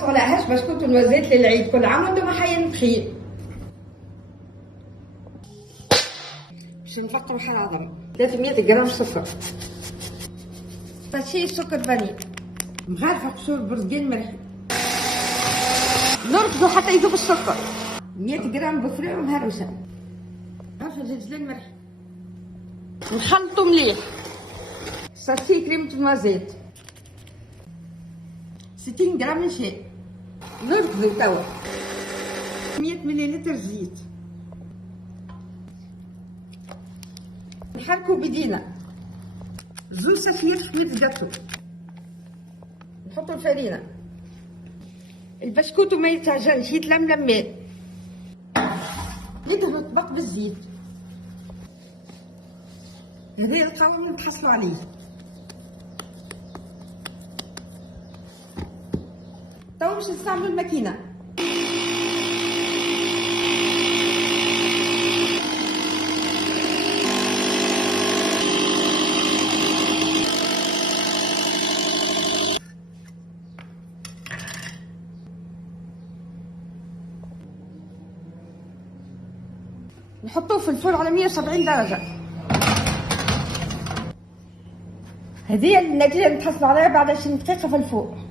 نحصلوا على هش بسكوت ونوزيت للعيد. كل عام وانتم حيين بخير. باش نفطروا حال عظمه 300 جرام سكر، ساشي سكر فانيل، مغرفه قشور برتقال مرحي، نركضوا حتى يذوب السكر، 100 جرام بفريع مهروسه، 10 زنجلان مرحي، نخلطوا مليح، ساشي كريمه نوازيت، 60 جرام نشا، نركضوا توا 100 مليلتر زيت، نحركوا بدينا، زوج سفير شويه جاتو، نحطوا الفرينه، البسكوت وما يتعجنش يتلملم، ندهنوا الطبق بالزيت. هذا القوام اللي نتحصلوا عليه. توا باش نستعملوا الماكينه. نحطوه في الفرن على 170 درجة. هذه النتيجة اللي نتحصلوا عليها بعد 20 دقيقة في الفرن.